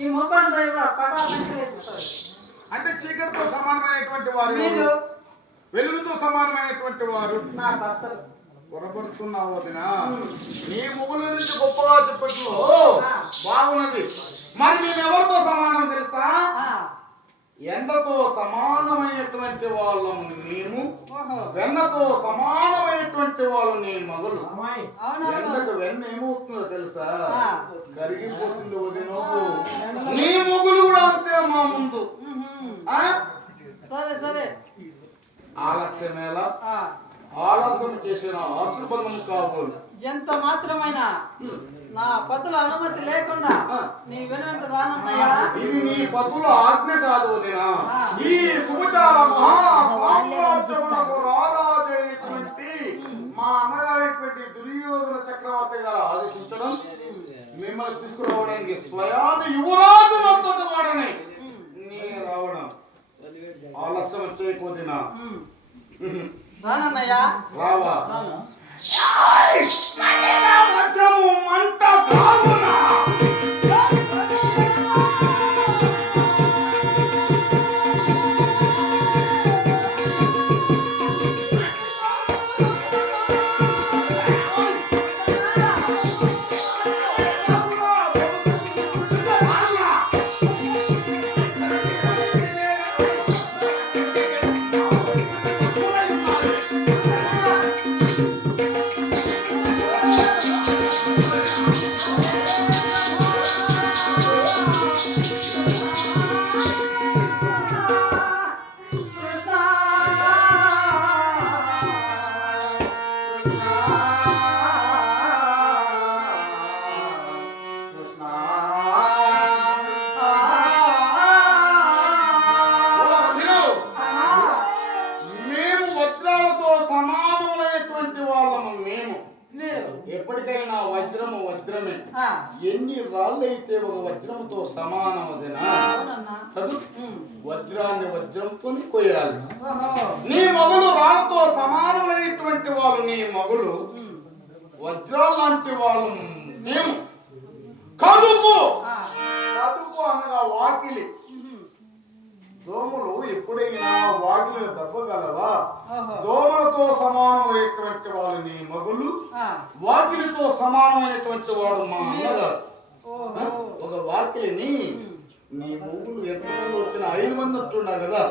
ఈ అంతా కూడా అంటే చీకటితో సమానమైనటువంటి వారు మీరు? వెలుగుతో సమానమైనటువంటి వారు? నా భర్తలు. పొరపడుతున్నావు వదినా. నీ ముగ్గుల నుంచి గొప్పగా చెప్పట్లో బాగున్నది. మరి మేము ఎవరితో సమానం తెలుసా? ఎండతో సమానమైనటువంటి వాళ్ళము మేము. వెన్నతో సమానమైనటువంటి వాళ్ళు నీ మగులు. అవునవును. ఎండకు వెన్న ఏమవుతుందో తెలుసా. కరిగిపోతుంది వదినో నీ మొగులు కూడా అంతే మా ముందు? సరే సరే. ఆలస్యమేలా? ఆ, ఆలస్యం చేసిన ఆశీర్వాదం కాబోలు ఎంత మాత్రమైనా. నా పతుల అనుమతి లేకుండా నీ వెనువెంట రానన్నయ్యా. ఇది నీ పతుల ఆజ్ఞ కాదు వదిన. ఈ శుభచార మహా సామ్రాజ్యమునకు రారాజైనటువంటి మా అన్నగారైనటువంటి దుర్యోధన చక్రవర్తి గారు ఆదేశించడం మిమ్మల్ని తీసుకురావడానికి స్వయాన యువరాజు నంతటి వాడని నీ రావడం. ఆలస్యం చేయకొదిన మ్మ్. రానన్నయ్యా. రావా? ఎప్పటికైనా వజ్రము వజ్రమే. ఎన్ని రాళ్ళైతే ఒక వజ్రముతో సమానమదినా. వజ్రాన్ని వజ్రంతో కొయ్యాలి. నీ మగులు రాళ్ళతో సమానమైనటువంటి వాళ్ళు నీ మగులు. వజ్రాలు లాంటి వాళ్ళు మేము కదుపు. కదుపు అనగా వాకిలి. దోమలు ఎప్పుడైనా వాకిలిని దెబ్బగలవా? ఓహో. దోమలతో సమానమైనటువంటి వాళ్ళు నీ మగులు. వాకిలితో సమానమైనటువంటి వాడు మా అన్నగారు ఒక వాకిలిని నీ ముగ్గులు ఎంతమంది వచ్చిన ఐదు మంది ఉంటున్నారు కదా.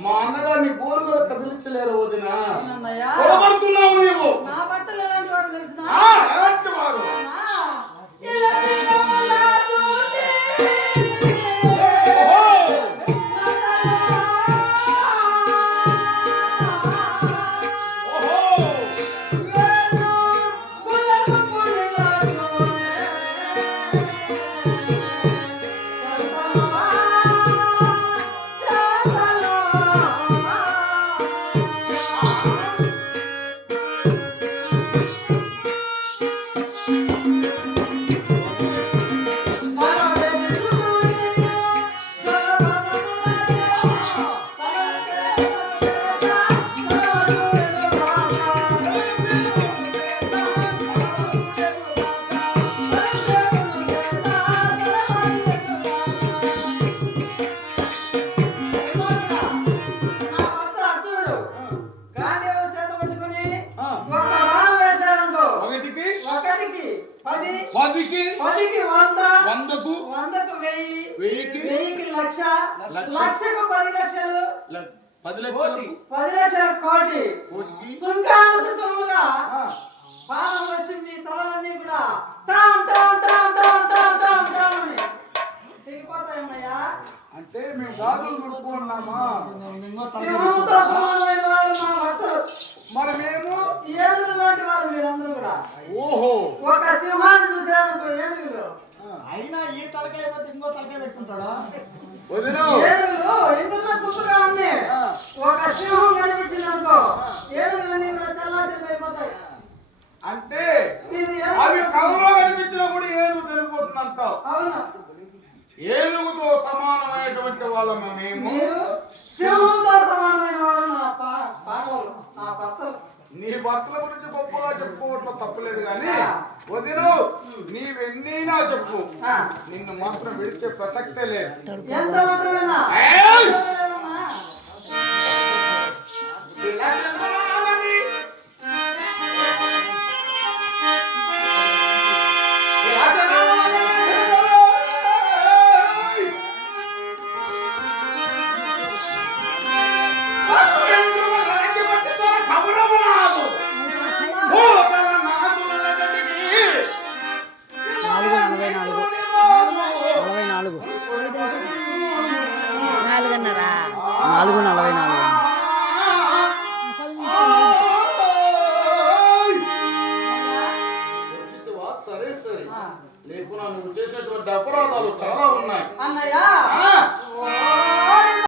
మా అన్నగారిని గోరు కూడా కదిలించలేరు వదిన. గాంధీవం చేత పట్టుకొని ఆ. ఒక్క బాణం వేశాడనుకో. ఒకటికి? ఒకటికి పది. పదికి? పదికి వంద. వందకు? వందకు వెయ్యి. వెయ్యికి? వెయ్యికి లక్ష. లక్ష. లక్షకు పది లక్షలు. పది లక్షలు? పది లక్షల కోటి. సుంకాల సుఖములుగా ఆ, బాణం వచ్చి మీ తలలన్నీ కూడా టామ్ టామ్ టామ్ టామ్ టామ్ టామ్ టామ్ అని అంటే మేము గాజులు కొనుక్కున్నామా సింహముతో సమానమైన వాళ్ళు మా మరి మేము? ఏనుగులు లాంటి వారు మీరందరూ కూడా. ఓహో. ఒక సింహాన్ని చూసాను ఏనుగులు. అయినా ఈ తలకాయ పోతే ఇంకో తలకాయ పెట్టుకుంటాడా? ఏనుగులు ఎన్నున్న గుంపుగా ఉంది ఒక సింహం కనిపించింది అనుకో ఏనుగులన్నీ కూడా చల్లా అయిపోతాయి. అంటే అవి ఏనుగు కళ్ళలో కనిపించినా కూడా ఏనుగు తెలిపోతుంది అంటావు అవును. ఏనుగుతో సమానమైనటువంటి వాళ్ళము మేము. మీరు సింహంతో సమానమైన వారు నా పాండవులు నా భర్త భర్తల గురించి గొప్పగా చెప్పుకోవట్లో తప్పులేదు కానీ ఆ. వదిను నీవెన్నైనా చెప్పు. నిన్ను మాత్రం విడిచే ప్రసక్తే లేదు. ఎంత